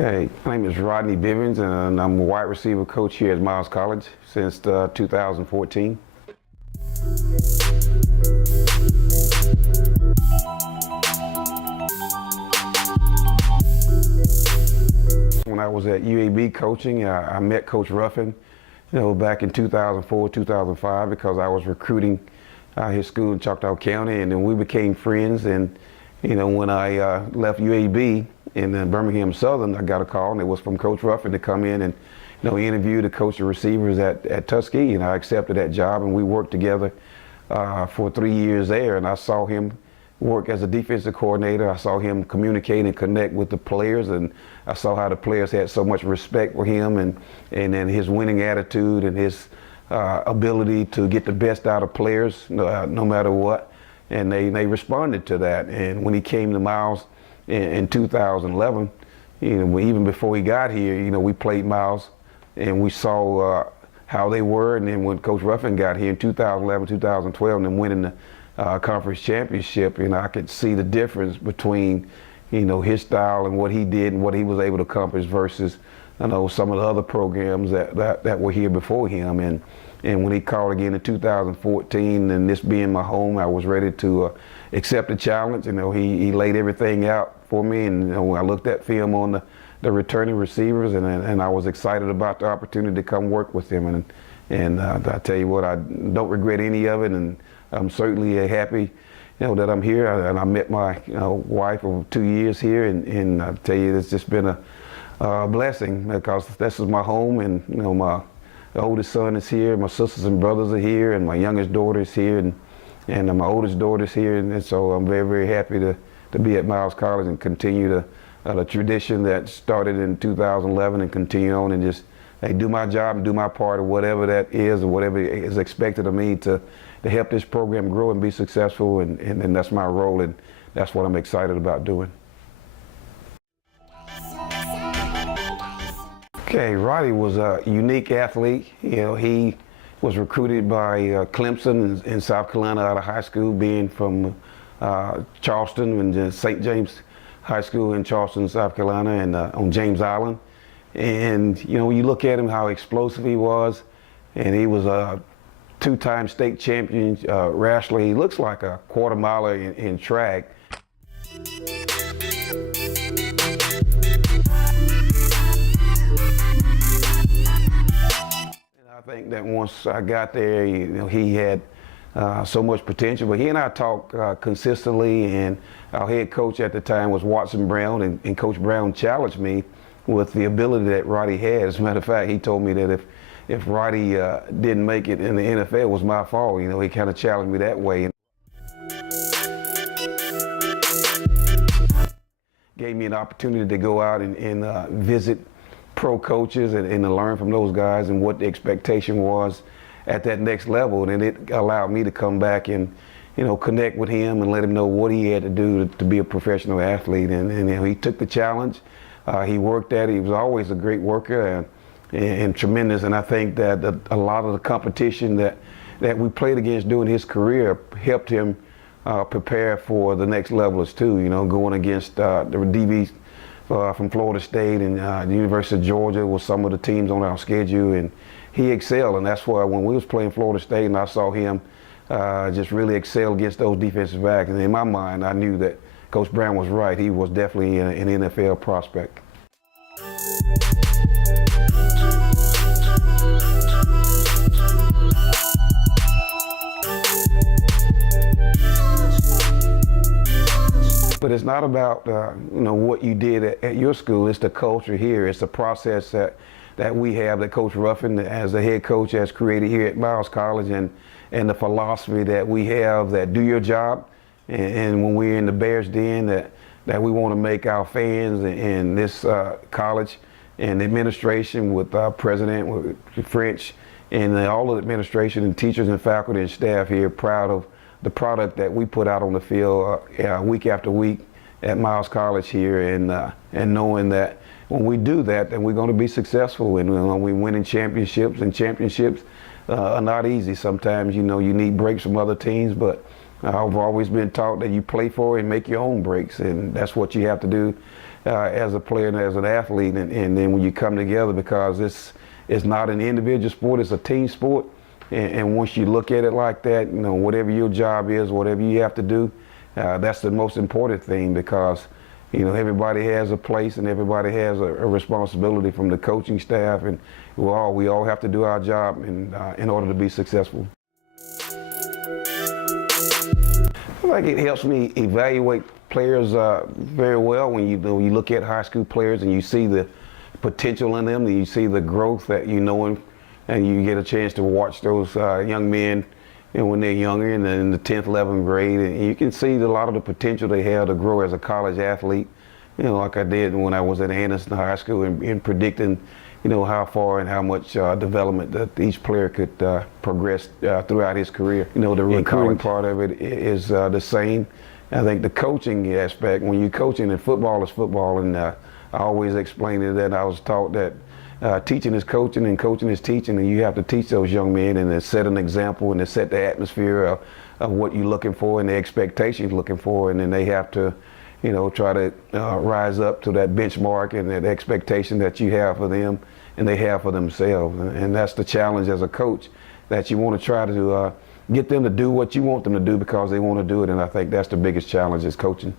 Hey, my name is Rodney Bivens, and I'm a wide receiver coach here at Miles College since 2014. When I was at UAB coaching, I met Coach Ruffin, back in 2004, 2005, because I was recruiting his school in Choctaw County, and then we became friends. And when I left UAB in Birmingham Southern, I got a call, and it was from Coach Ruffin to come in and interview to coach the receivers at Tuskegee, and I accepted that job, and we worked together for 3 years there. And I saw him work as a defensive coordinator. I saw him communicate and connect with the players, and I saw how the players had so much respect for him, and then his winning attitude and his ability to get the best out of players no matter what. And they responded to that. And when he came to Miles in 2011, even before he got here, we played Miles and we saw how they were. And then when Coach Ruffin got here in 2011, 2012, and then winning the conference championship, I could see the difference between, his style and what he did and what he was able to accomplish versus, some of the other programs that were here before him. And when he called again in 2014, and this being my home, I was ready to accept the challenge. He laid everything out for me, and when I looked at film on the returning receivers, and I was excited about the opportunity to come work with him. And I tell you what, I don't regret any of it, and I'm certainly happy, that I'm here. And I met my wife of 2 years here, and I tell you, it's just been a blessing because this is my home, and my oldest son is here, my sisters and brothers are here, and my youngest daughter is here, and my oldest daughter is here, and so I'm very, very happy to be at Miles College and continue the tradition that started in 2011 and continue on and just do my job and do my part of whatever that is or whatever is expected of me to help this program grow and be successful, and that's my role, and that's what I'm excited about doing. Okay, Roddy was a unique athlete. He was recruited by Clemson in South Carolina out of high school, being from Charleston and St. James High School in Charleston, South Carolina, and on James Island. And when you look at him, how explosive he was, and he was a two-time state champion wrestler. He looks like a quarter miler in track. I think that once I got there, he had so much potential. But he and I talked consistently, and our head coach at the time was Watson Brown, and Coach Brown challenged me with the ability that Roddy had. As a matter of fact, he told me that if Roddy didn't make it in the NFL, it was my fault. He kind of challenged me that way. Gave me an opportunity to go out and visit pro coaches and to learn from those guys and what the expectation was at that next level. And it allowed me to come back and, connect with him and let him know what he had to do to be a professional athlete. And he took the challenge. He worked at it. He was always a great worker and tremendous. And I think that a lot of the competition that we played against during his career helped him prepare for the next levels too. Going against the DBs from Florida State and the University of Georgia was some of the teams on our schedule, and he excelled. And that's why when we was playing Florida State and I saw him just really excel against those defensive backs, and in my mind I knew that Coach Brown was right. He was definitely an NFL prospect. But it's not about what you did at your school. It's the culture here. It's the process that we have, that Coach Ruffin, as the head coach, has created here at Miles College, and the philosophy that we have, that do your job, and when we're in the Bears Den, that we want to make our fans and this college and the administration with our president, with French, and all of the administration and teachers and faculty and staff here proud of the product that we put out on the field week after week at Miles College here, and knowing that when we do that, then we're going to be successful. And when we winning championships, and championships are not easy. Sometimes you need breaks from other teams, but I've always been taught that you play for it and make your own breaks, and that's what you have to do as a player and as an athlete, and then when you come together, because it's not an individual sport, it's a team sport. And once you look at it like that, you know, whatever your job is, whatever you have to do, that's the most important thing, because, you know, everybody has a place and everybody has a responsibility, from the coaching staff, and we all have to do our job in order to be successful. I think it helps me evaluate players very well when you look at high school players and you see the potential in them, and you see the growth that you know, and you get a chance to watch those young men, you know, when they're younger and in the 10th, 11th grade, and you can see a lot of the potential they have to grow as a college athlete, you know, like I did when I was at Anderson High School, in predicting, you know, how far and how much development that each player could progress throughout his career. You know, the recruiting part of it is the same. I think the coaching aspect, when you're coaching, and football is football, and I always explained it that I was taught that teaching is coaching and coaching is teaching, and you have to teach those young men and to set an example and to set the atmosphere of what you're looking for and the expectations you're looking for, and then they have to, you know, try to rise up to that benchmark and that expectation that you have for them and they have for themselves. And that's the challenge as a coach, that you want to try to get them to do what you want them to do because they want to do it, and I think that's the biggest challenge is coaching.